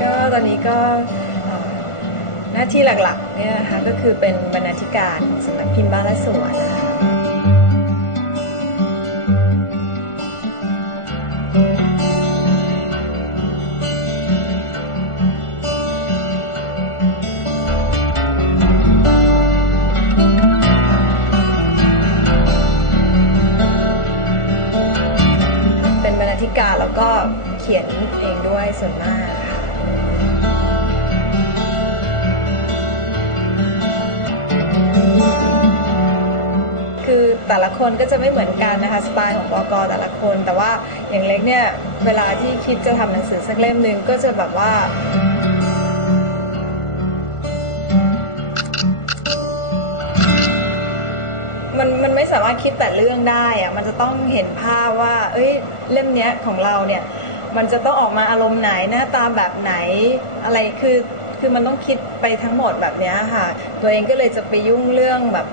ก็ตอนนี้ก็เอ่อหน้าที่หลักๆเนี่ยนะคะก็คือเป็นบรรณาธิการสำนักพิมพ์บ้านและสวนนะคะ ก็เขียนเองด้วยส่วนมากค่ะคือแต่ละคนก็จะไม่เหมือนกันนะคะสไตล์ของบอกแต่ละคน แต่ว่าอย่างเล็กเนี่ยเวลาที่คิดจะทำหนังสือสักเล่มหนึ่งก็จะแบบว่า มันมันไม่สามารถคิดแต่เรื่องได้อะมันจะต้องเห็นภาพว่า เอ้ยเล่มเนี้ยของเราเนี่ย มันจะต้องออกมาอารมณ์ไหนหน้าตาแบบไหนอะไรคือคือมันต้องคิดไปทั้งหมดแบบเนี้ยค่ะ ตัวเองก็เลยจะไปยุ่งเรื่องแบบ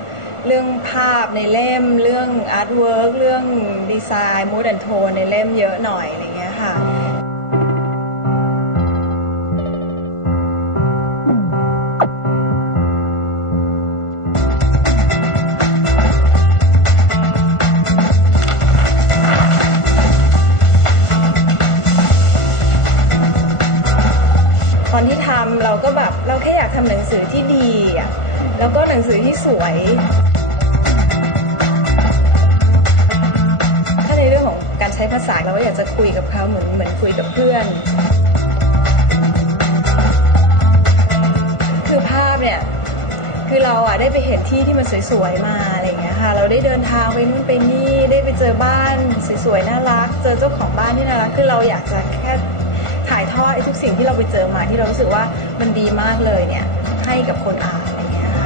เรื่องภาพในเล่ม เรื่องอาร์ตเวิร์กเรื่องดีไซน์มูดแอนโทนในเล่มเยอะหน่อยอะไร ก็แบบเราแค่อยากทำหนังสือที่ดีอะแล้วก็หนังสือที่สวย ถ้าในเรื่องของการใช้ภาษาเราก็อยากจะคุยกับเขาเหมือนเหมือนคุยกับเพื่อน คือภาพเนี่ยคือเราอะได้ไปเห็นที่ที่มันสวยๆมาอะไรอย่างเงี้ยค่ะ เราได้เดินทางไปนู่นไปนี่ได้ไปเจอบ้านสวยๆน่ารัก เจอเจ้าของบ้านที่น่ารักคือเราอยากจะแค่ ถ่ายทอดไอ้ทุกสิ่งที่เราไปเจอมาที่เรารู้สึกว่ามันดีมากเลยเนี่ยให้กับคนอ่านอะไรอย่างเงี้ยค่ะ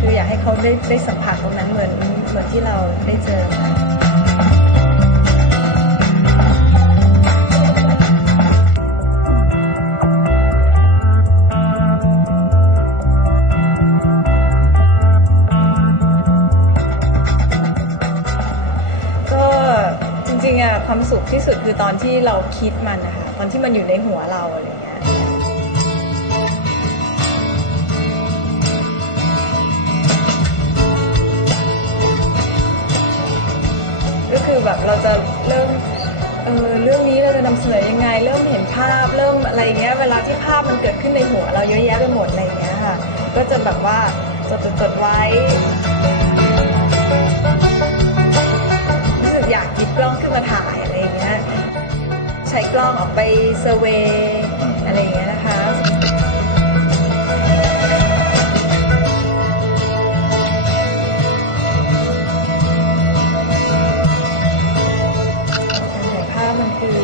คืออยากให้เขาได้ได้สัมผัสตรงนั้นเหมือนเหมือนที่เราได้เจอ ความสุขที่สุดคือตอนที่เราคิดมันนะคะตอนที่มันอยู่ในหัวเราอะไรเงี้ยก็คือแบบเราจะเริ่มเออเรื่องนี้เราจะนำเสนอยังไง เริ่มเห็นภาพเริ่มอะไรเงี้ยเวลาที่ภาพมันเกิดขึ้นในหัว เราเยอะแยะไปหมดอะไรเงี้ยค่ะ ก็จะแบบว่าจดจดจดไว้รู้สึกอยากหยิบกล้องขึ้นมาถ่าย ใช้กล้องออกไปเซอร์เวย์อะไรอย่างเงี้ยนะคะการถ่ายภาพมันคือ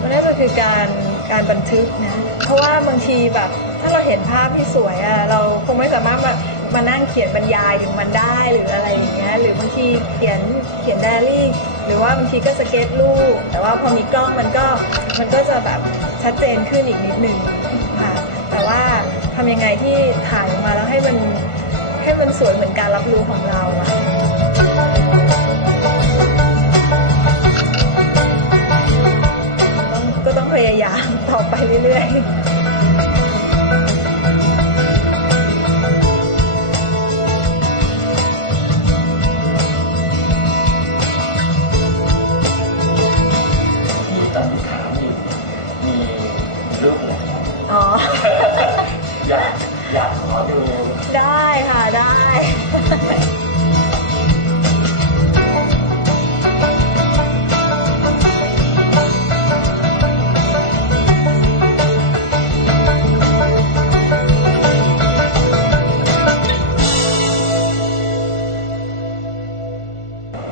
มันน่าจะคือการการบันทึกนะ เพราะว่าบางทีแบบ ถ้าเราเห็นภาพที่สวยอะเราคงไม่สามารถมา มานั่งเขียนบรรยายถึงมันได้หรืออะไรอย่างเงี้ยหรือบางทีเขียนเขียนไดอารี่ หรือว่าบางทีก็สเก็ตรูปแต่ว่าพอมีกล้องมันก็มันก็จะแบบชัดเจนขึ้นอีกนิดนึงค่ะแต่ว่าทำยังไงที่ถ่ายออกมาแล้วให้มันให้มันสวยเหมือนการรับรู้ของเราอะก็ต้องพยายามต่อไปเรื่อยๆ อยากขอดูได้ค่ะได้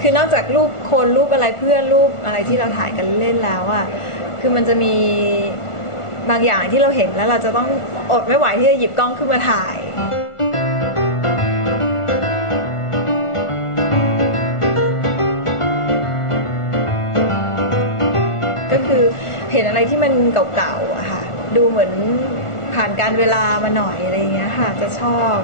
คือณอกจากรูปคนรูปอะไรเพื่อนรูปอะไรที่เราถ่ายกันเล่นแล้วอะคือมันจะมี บางอย่างที่เราเห็นแล้วเราจะต้องอดไม่ไหวที่จะหยิบกล้องขึ้นมาถ่าย ก็คือเห็นอะไรที่มันเก่าๆอะค่ะ ดูเหมือนผ่านการเวลามาหน่อยอะไรอย่างเงี้ยค่ะ จะชอบ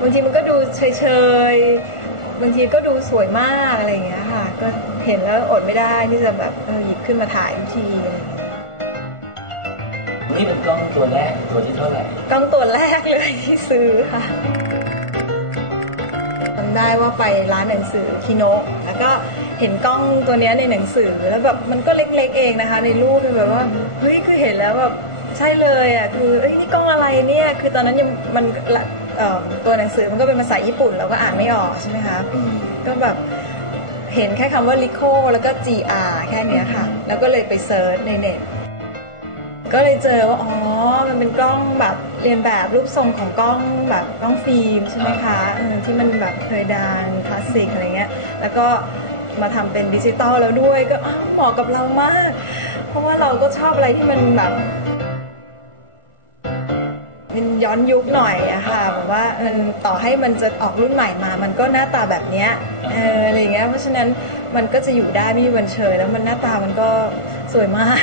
บางทีมันก็ดูเฉยๆ บางทีก็ดูสวยมากอะไรอย่างเงี้ยค่ะ ก็เห็นแล้วอดไม่ได้ที่จะแบบเออหยิบขึ้นมาถ่ายทุ นี่เป็นกล้องตัวแรกตัวที่เท่าไหร่กล้องตัวแรกเลยที่ซื้อค่ะจำได้ว่าไปร้านหนังสือคิโนะแล้วก็เห็นกล้องตัวนี้ในหนังสือแล้วแบบมันก็เล็กๆเองนะคะ ในรูปเป็นแบบว่าเฮ้ยคือเห็นแล้วแบบใช่เลยอะคือเอ้ยนี่กล้องอะไรเนี่ยคือตอนนั้นยังมันเอ่อตัวหนังสือมันก็เป็นภาษาญี่ปุ่นเราก็อ่านไม่ออกใช่ไหมคะก็แบบเห็นแค่คำว่า Rico แล้วก็ GR แค่เนี้ยค่ะ แล้วก็เลยไปเซิร์ชในเน็ต ก็เลยเจอว่าอ๋อมันเป็นกล้องแบบเรียนแบบรูปทรงของกล้องแบบกล้องฟิล์มใช่ไหมคะเออที่มันแบบเคยดังคลาสสิกอะไรเงี้ยแล้วก็มาทำเป็นดิจิตอลแล้วด้วยก็อ้าวเหมาะกับเรามาก เพราะว่าเราก็ชอบอะไรที่มันแบบมันย้อนยุคหน่อยอะค่ะแบบว่ามันต่อให้มันจะออกรุ่นใหม่มา มันก็หน้าตาแบบเนี้ยเอออะไรเงี้ยเพราะฉะนั้นมันก็จะอยู่ได้ไม่มีวันเชยแล้วมันหน้าตามันก็สวยมาก